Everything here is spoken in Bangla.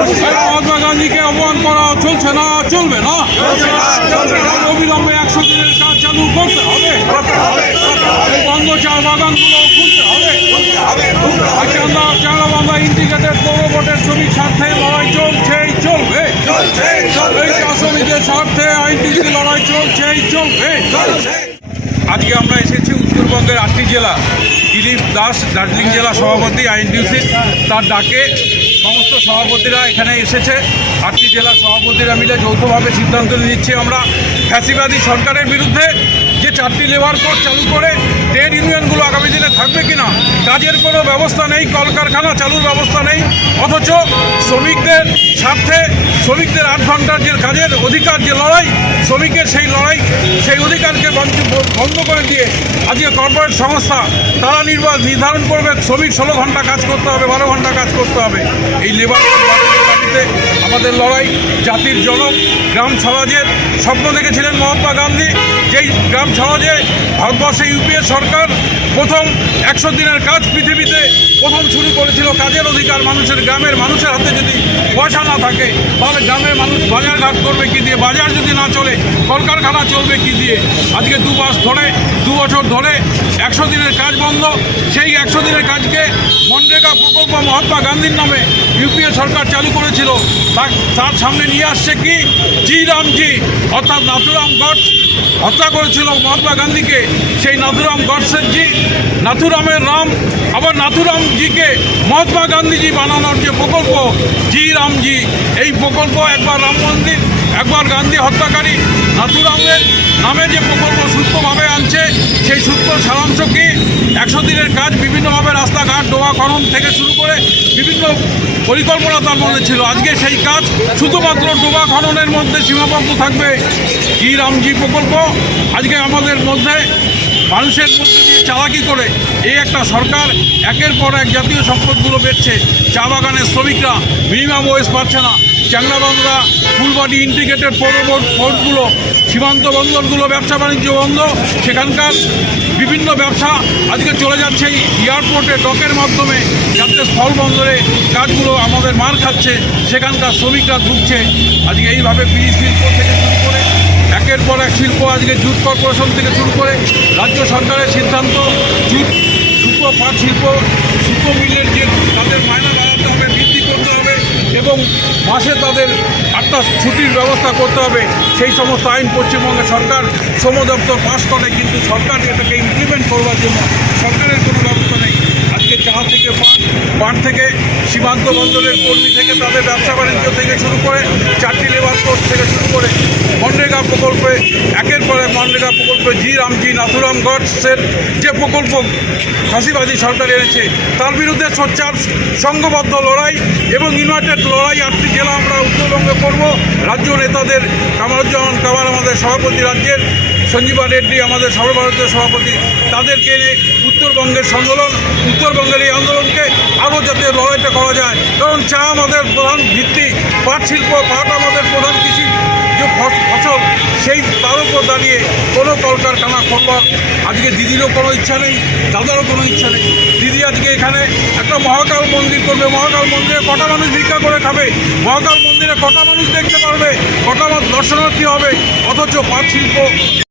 মহাত্মা গান্ধীকে অপমান করা চলছে না, চলবে না। অবিলম্বে 100 দিনের কাজ চালু করতে হবে। বন্ধ চা বাগানগুলো খুলতে হবে। চাংলাবান্ধা ইন্টিগ্রেটেড পৌর বোর্ডের শ্রমিক স্বার্থে লড়াই চলছেই চলবে। এই চা শ্রমিকদের স্বার্থে আইনটিসি লড়াই চলছেই চলবে। আজকে আমরা এসেছি উত্তরবঙ্গের 8টি জেলা। দিলীপ দাস দার্জিলিং জেলা সভাপতি আইনটিউসির, তার ডাকে সমস্ত সভাপতিরা এখানে এসেছে। 8টি জেলা সভাপতিরা মিলে যৌথভাবে সিদ্ধান্ত নিচ্ছি আমরা ফ্যাসিবাদী সরকারের বিরুদ্ধে যে 4টি লেবার কোড চালু করে ট্রেড ইউনিয়নগুলো আগামী দিনে থাকবে কিনা, কাজের কোনো ব্যবস্থা নেই, কলকারখানা চালুর ব্যবস্থা নেই, অথচ শ্রমিকদের স্বার্থে শ্রমিকদের 8 ঘন্টার যে কাজের অধিকার, যে লড়াই, শ্রমিকের সেই লড়াই, সেই অধিকারকে বন্ধ করে দিয়ে আজকে কর্পোরেট সংস্থা তারা নির্ধারণ করবে শ্রমিক 16 ঘন্টা কাজ করতে হবে, 12 ঘন্টা কাজ করতে হবে। এই লেবার দাবিতে আমাদের লড়াই। জাতির জনক গ্রাম স্বরাজের স্বপ্ন দেখেছিলেন মহাত্মা গান্ধী। যেই গ্রাম স্বরাজে ভারতবর্ষে ইউপিএ সরকার প্রথম 100 দিনের কাজ পৃথিবীতে প্রথম শুরু করেছিল। কাজের অধিকার মানুষের, গ্রামের মানুষের হাতে যদি পয়সা না থাকে তাহলে গ্রামের মানুষ বাজারঘাট করবে কি দিয়ে? বাজার যদি না চলে কলকারখানা চলবে কি দিয়ে? আজকে 2 বছর ধরে 100 দিনের কাজ বন্ধ। সেই 100 দিনের কাজকে মনরেগা প্রকল্প মহাত্মা গান্ধীর নামে ইউপিএ সরকার চালু করেছিল। তার সামনে নিয়ে আসছে কি? জি রামজি, অর্থাৎ নাথুরাম গডস হত্যা করেছিল মহাত্মা গান্ধীকে। সেই নাথুরাম গডসের জি, নাথুরামের রাম, আবার নাথুরামজিকে মহাত্মা গান্ধীজি বানানোর যে প্রকল্প জি রামজি, এই প্রকল্প একবার রাম মন্দির, একবার গান্ধী হত্যাকারী নাথুরামের নামে যে প্রকল্প সূত্রভাবে আনছে, সেই সূত্র সারাংশ কি? 100 দিনের কাজ বিভিন্নভাবে রাস্তাঘাট ডোবা খনন থেকে শুরু করে বিভিন্ন পরিকল্পনা তার মধ্যে ছিল। আজকে সেই কাজ শুধুমাত্র ডোবা খননের মধ্যে সীমাবদ্ধ থাকবে। জি রামজি প্রকল্প আজকে আমাদের মধ্যে মানুষের মধ্যে দিয়ে চালাকি করে এই একটা সরকার একের পর এক জাতীয় সম্পদগুলো বেচছে। চা বাগানের শ্রমিকরা মিনিমাম ওয়েজ পাচ্ছে না। চাংলাবান্ধা ফুলবাড়ি ইন্টিগ্রেটেড পৌর বোর্ডগুলো, সীমান্ত বন্দরগুলো ব্যবসা বাণিজ্য বন্ধ। সেখানকার বিভিন্ন ব্যবসা আজকে চলে যাচ্ছে এয়ারপোর্টে ডকের মাধ্যমে, যাতে স্থল বন্দরে কাজগুলো আমাদের মার খাচ্ছে। সেখানকার শ্রমিকরা ঢুকছে। আজকে এইভাবে বিড়ি শিল্প থেকে শুরু করে একের পর এক শিল্প, আজকে জুট কর্পোরেশন থেকে শুরু করে রাজ্য সরকারের সিদ্ধান্ত, জুট, সুতো, পাট শিল্প, সুতো মিলের যে তাদের মায়না বাড়াতে হবে, বৃদ্ধি করতে হবে এবং মাসে তাদের 8টা ছুটির ব্যবস্থা করতে হবে। সেই সমস্ত আইন পশ্চিমবঙ্গের সরকার শ্রম দপ্তর পাস করে, কিন্তু সরকার এটাকে ইমপ্লিমেন্ট করবার জন্য সরকারের কোনো ব্যবস্থা নেই। আজকে চা থেকে পাট থেকে সীমান্ত বন্দরের কর্মী থেকে তাদের ব্যবসা বাণিজ্য থেকে শুরু করে 4টি লেবার কোড থেকে শুরু করে মনরেগা প্রকল্পে একের পর এক মনরেগা প্রকল্পে জি রামজি, নাথুরাম গডসের যে প্রকল্প ফাঁসিবাদী সরকার এনেছে, তার বিরুদ্ধে সোচ্চার সংঘবদ্ধ লড়াই এবং ইউনাইটেড লড়াই 8টি জেলা আমরা উত্তরবঙ্গে করব। রাজ্য নেতাদের কামারুজ্জামান কামার আমাদের সভাপতি, রাজ্যের সঞ্জীবা রেড্ডি আমাদের সর্বভারতীয় সভাপতি, তাদেরকে এনে উত্তরবঙ্গের আন্দোলন, উত্তরবঙ্গের এই আন্দোলনকে আরও যাতে লড়াইটা করা যায়। কারণ চা আমাদের প্রধান ভিত্তি, পাট শিল্প, পাট আমাদের প্রধান কৃষি যে ফসল, সেই তার উপর দাঁড়িয়ে কোনো কলকারখানা খোলবার আজকে দিদিরও কোনো ইচ্ছা নেই, দাদারও কোনো ইচ্ছা নেই। দিদি আজকে এখানে একটা মহাকাল মন্দির করবে। মহাকাল মন্দিরে কটা মানুষ ভিক্ষা করে খাবে? মহাকাল মন্দিরে কটা মানুষ দেখতে পারবে? কটা দর্শনার্থী হবে? অথচ পাট শিল্প